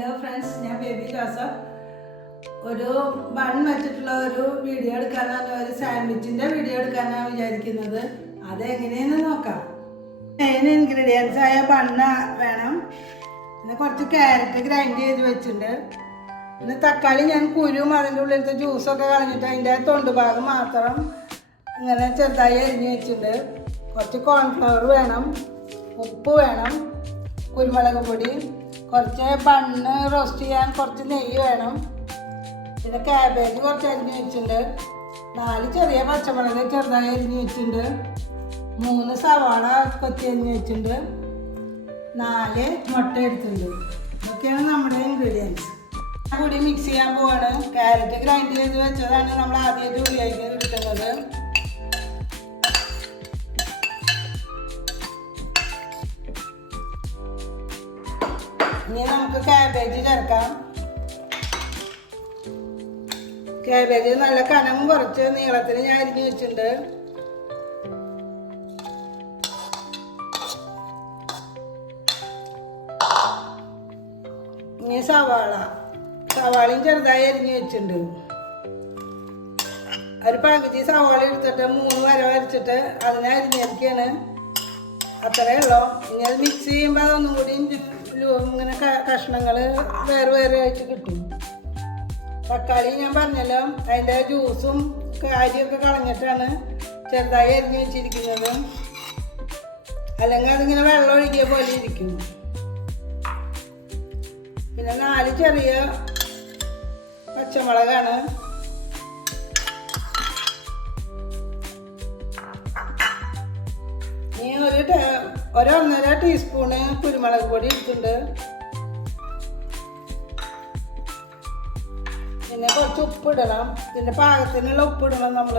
Hello friends, ഞാൻ baby Joseph. ഒരു bun വെച്ചിട്ടുള്ള ഒരു വീഡിയോ എടുക്കാനാണ്, ഒരു സാൻഡ്വിച്ചിൻ്റെ വീഡിയോ എടുക്കാനാണ് വിചാരിക്കുന്നത്. അതെങ്ങനെയെന്ന് നോക്കാം. മെയിൻ ഇൻഗ്രീഡിയൻസ് ആയ ബണ്ണ് വേണം. പിന്നെ കുറച്ച് ക്യാരറ്റ് ഗ്രൈൻഡ് ചെയ്ത് വെച്ചിട്ടുണ്ട്. പിന്നെ തക്കാളി ഞാൻ കുരും അതിൻ്റെ ഉള്ളിലത്തെ ജ്യൂസൊക്കെ കളഞ്ഞിട്ട് അതിൻ്റെ തൊണ്ടുഭാഗം മാത്രം ഇങ്ങനെ ചെറുതായി അരിഞ്ഞ് വെച്ചിട്ടുണ്ട്. കുറച്ച് കോൺഫ്ലവർ വേണം, ഉപ്പ് വേണം, കുരുമുളക് പൊടി, കുറച്ച് ബണ്ണ് റോസ്റ്റ് ചെയ്യാൻ കുറച്ച് നെയ്യ് വേണം. പിന്നെ ക്യാബേജ് കുറച്ച് അരിഞ്ഞ് വെച്ചിട്ടുണ്ട്. 4 ചെറിയ പച്ചമുളക് ചെറുതായി അരിഞ്ഞ് വെച്ചിട്ടുണ്ട്. 3 സവാള കൊത്തി അരിഞ്ഞ് വെച്ചിട്ടുണ്ട്. 4 മുട്ട എടുത്തിട്ടുണ്ട്. ഇതൊക്കെയാണ് നമ്മുടെ ഇൻഗ്രീഡിയൻസ്. കൂടി മിക്സ് ചെയ്യാൻ പോവാണ്. ക്യാരറ്റ് ഗ്രൈൻഡ് ചെയ്ത് വെച്ചതാണ് നമ്മൾ ആദ്യമായിട്ട് ഉപയോഗിക്കാൻ എടുക്കുന്നത്. ഇനി നമുക്ക് ക്യാബേജ് ചേർക്കാം. ക്യാബേജ് നല്ല കനം കുറച്ച് നീളത്തിന് ഞാൻ അരിഞ്ഞ് വെച്ചിട്ടുണ്ട്. ഇനി സവാളയും ചെറുതായി അരിഞ്ഞ് വെച്ചിട്ടുണ്ട്. ഒരു പകുതി സവാള എടുത്തിട്ട് 3 വര വരച്ചിട്ട് അതിനെ അരിഞ്ഞിരിക്കുകയാണ്. അത്രയേ ഉള്ളൂ. ഇനി അത് മിക്സ് ചെയ്യുമ്പോൾ അതൊന്നും കൂടി ഇങ്ങനെ കഷ്ണങ്ങൾ വേറെ വേറെ ആയിട്ട് കിട്ടും. തക്കാളി ഞാൻ പറഞ്ഞല്ലോ, അതിൻ്റെ ജ്യൂസും കാര്യമൊക്കെ കളഞ്ഞിട്ടാണ് ചെറുതായി അരിഞ്ഞ് വെച്ചിരിക്കുന്നത്. അല്ലെങ്കിൽ അതിങ്ങനെ വെള്ളം ഒഴുകിയ പോലെ ഇരിക്കും. പിന്നെ 4 ചെറിയ പച്ചമുളകാണ്. ഇനി ഒരു 1.5 ടീസ്പൂണ് കുരുമുളക് പൊടി ഇട്ടിട്ടുണ്ട്. പിന്നെ കുറച്ച് ഉപ്പിടണം. ഇതിൻ്റെ പാകത്തിനുള്ള ഉപ്പിടണം നമ്മൾ.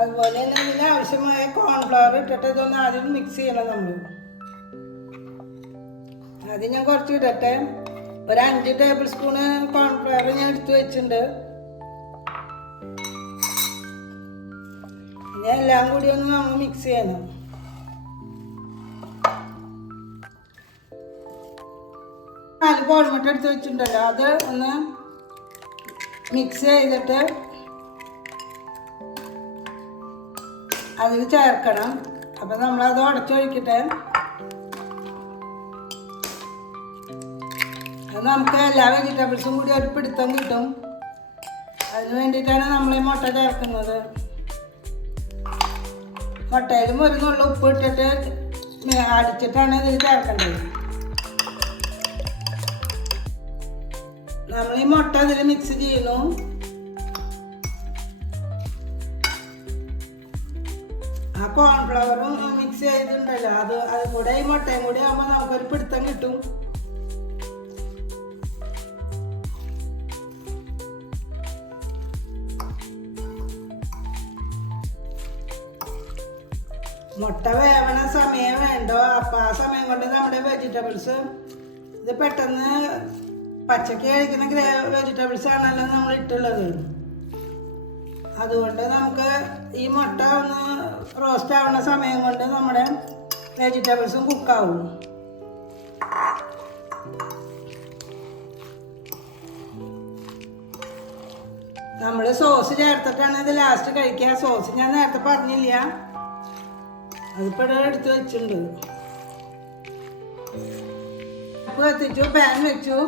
അതുപോലെ തന്നെ ഇതിന് ആവശ്യമായ കോൺഫ്ലവർ ഇട്ടിട്ട് ഇതൊന്ന് ആദ്യം മിക്സ് ചെയ്യണം നമ്മൾ. ആദ്യം ഞാൻ കുറച്ച് ഇടട്ടെ. ഒരു 5 ടേബിൾ സ്പൂണ് കോൺഫ്ലവർ ഞാൻ എടുത്ത് വെച്ചിട്ടുണ്ട്. പിന്നെ എല്ലാം കൂടി ഒന്ന് നമ്മൾ മിക്സ് ചെയ്യണം. കോഴിമുട്ട എടുത്ത് വെച്ചിട്ടുണ്ടല്ലോ, അത് ഒന്ന് മിക്സ് ചെയ്തിട്ട് അതിൽ ചേർക്കണം. അപ്പം നമ്മളത് ഉടച്ചൊഴിക്കട്ടെ. അത് നമുക്ക് എല്ലാ വെജിറ്റബിൾസും കൂടി ഒരു പിടുത്തം കിട്ടും. അതിന് വേണ്ടിയിട്ടാണ് നമ്മൾ ഈ മുട്ട ചേർക്കുന്നത്. മുട്ടയിലും ഒരു നുള്ള ഉപ്പ് ഇട്ടിട്ട് അടിച്ചിട്ടാണ് ഇതിൽ ചേർക്കേണ്ടത്. നമ്മൾ ഈ മുട്ട ഇതിൽ മിക്സ് ചെയ്യുന്നു. ആ കോൺഫ്ലവറും മിക്സ് ചെയ്തിട്ടുണ്ടല്ലോ, അത് കൂടെ ഈ മുട്ടയും കൂടി ആകുമ്പോൾ നമുക്കൊരു പിടുത്തം കിട്ടും. മുട്ട വേവണ സമയം വേണ്ടോ, അപ്പം ആ സമയം കൊണ്ട് നമ്മുടെ വെജിറ്റബിൾസ് ഇത് പെട്ടെന്ന് പച്ചക്ക് കഴിക്കുന്ന വെജിറ്റബിൾസ് ആണല്ലോ നമ്മൾ ഇട്ടുള്ളത്. അതുകൊണ്ട് നമുക്ക് ഈ മുട്ട ഒന്ന് റോസ്റ്റ് ആവുന്ന സമയം കൊണ്ട് നമ്മുടെ വെജിറ്റബിൾസും കുക്കാവും. നമ്മൾ സോസ് ചേർത്തിട്ടാണ് ഇത് ലാസ്റ്റ് കഴിക്കുക. സോസ് ഞാൻ നേരത്തെ പറഞ്ഞില്ല, അതിപ്പോൾ എടുത്ത് വെച്ചിട്ടുണ്ട്. ഉപ്പ് കത്തിച്ചു, പാൻ വെച്ചു.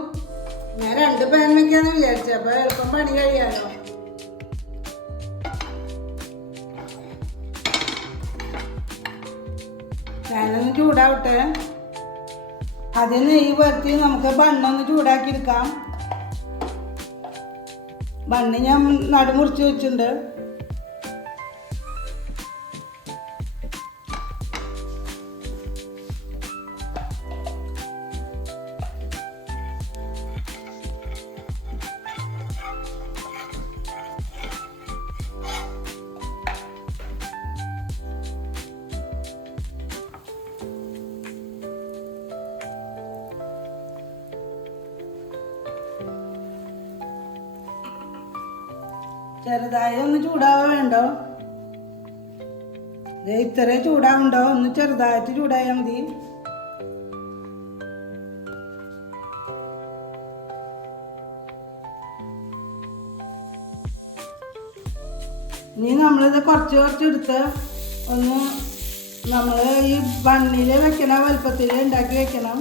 ഞാൻ 2 പാൻ വെക്കാന്ന് വിചാരിച്ചു, അപ്പോൾ എളുപ്പം പണി കഴിയാലോ. പാനൊന്ന് ചൂടാവട്ടെ. ആദ്യം നെയ്യ് പരത്തി നമുക്ക് ബണ്ണൊന്ന് ചൂടാക്കി എടുക്കാം. ബണ്ണ് ഞാൻ നടുമുറിച്ച് വെച്ചിട്ടുണ്ട്. ചെറുതായി ഒന്ന് ചൂടാവാൻ വേണ്ടോ, ഇത്രേ ചൂടാവുണ്ടോ, ഒന്ന് ചെറുതായിട്ട് ചൂടായാൽ മതി. ഇനി നമ്മളിത് കുറച്ച് എടുത്ത് ഒന്ന് നമ്മൾ ഈ ബണ്ണിൽ വെക്കണ വലുപ്പത്തിൽ ഉണ്ടാക്കി വെക്കണം.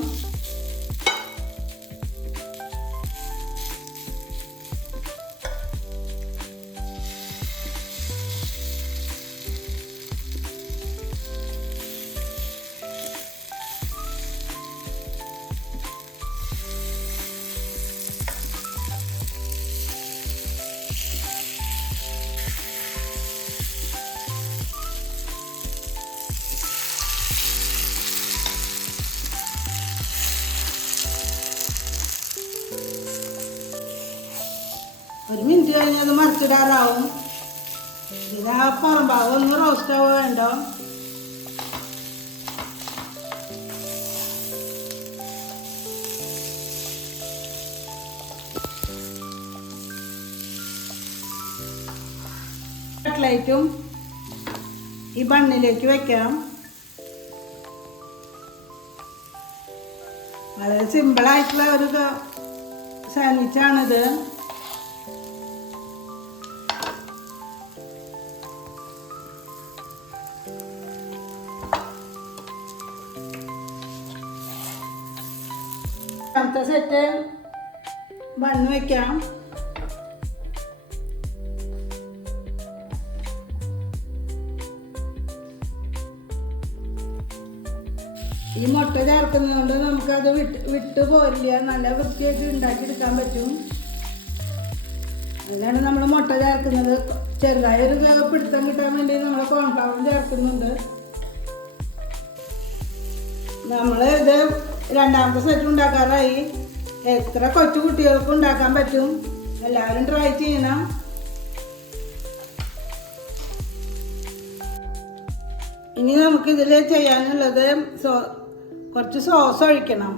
ഒരു മിനിറ്റ് കഴിഞ്ഞ് അത് മറിച്ചിടാറാവും. ഇത് ആ പുറം ഭാഗം ഒന്ന് റോസ്റ്റ് ആവുക വേണ്ടോ. കട്ട്ലൈറ്റും ഈ ബണ്ണിലേക്ക് വെക്കാം. വളരെ സിമ്പിളായിട്ടുള്ള ഒരു സാൻഡ്വിച്ചാണിത്. രണ്ടാമത്തെ സെറ്റ് ബണ്ണ് വെക്കാം. ഈ മുട്ട ചേർക്കുന്നത് കൊണ്ട് നമുക്കത് വിട്ടു പോരില്ല, നല്ല വൃത്തിയായിട്ട് ഉണ്ടാക്കിയെടുക്കാൻ പറ്റും. അതിനാണ് നമ്മൾ മുട്ട ചേർക്കുന്നത്. ചെറുതായൊരു പിടുത്തം കിട്ടാൻ വേണ്ടി നമ്മൾ കോൺഫ്ലവറും ചേർക്കുന്നുണ്ട്. നമ്മൾ ഇത് രണ്ടാമത്തെ സെറ്റ് ഉണ്ടാക്കാറായി. എത്ര കൊച്ചു കുട്ടികൾക്കും ഉണ്ടാക്കാൻ പറ്റും. എല്ലാവരും ട്രൈ ചെയ്യണം. ഇനി നമുക്കിതിൽ ചെയ്യാനുള്ളത് കുറച്ച് സോസ് ഒഴിക്കണം.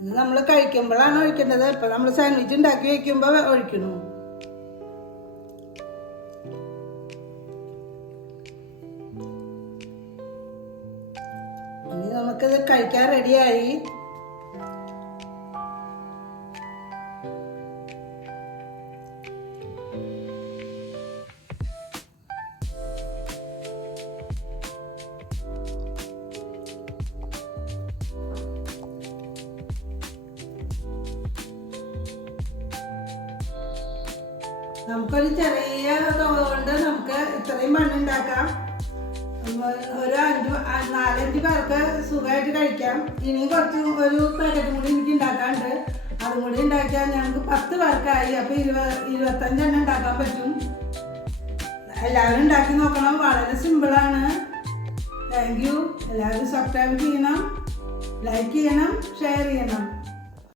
ഇത് നമ്മൾ കഴിക്കുമ്പോഴാണ് ഒഴിക്കേണ്ടത്. ഇപ്പം നമ്മൾ സാൻഡ്വിച്ച് ഉണ്ടാക്കി വയ്ക്കുമ്പോൾ ഒഴിക്കണം. ഇനി നമുക്കിത് കഴിക്കാൻ റെഡിയായി. നമുക്കൊരു ചെറിയ തുക കൊണ്ട് നമുക്ക് ഇത്രയും മണ്ണുണ്ടാക്കാം. ഒരു 4-5 പേർക്ക് സുഖമായിട്ട് കഴിക്കാം. ഇനി കുറച്ച് ഒരു പാക്കറ്റും കൂടി എനിക്ക് ഉണ്ടാക്കാറുണ്ട്. അതും കൂടി ഉണ്ടാക്കിയാൽ ഞങ്ങൾക്ക് 10 പേർക്കായി. അപ്പോൾ 25 എണ്ണം ഉണ്ടാക്കാൻ പറ്റും. എല്ലാവരും ഉണ്ടാക്കി നോക്കണം. വളരെ സിമ്പിളാണ്. Thank you. എല്ലാവരും സബ്സ്ക്രൈബ് ചെയ്യണം, ലൈക്ക് ചെയ്യണം, ഷെയർ ചെയ്യണം.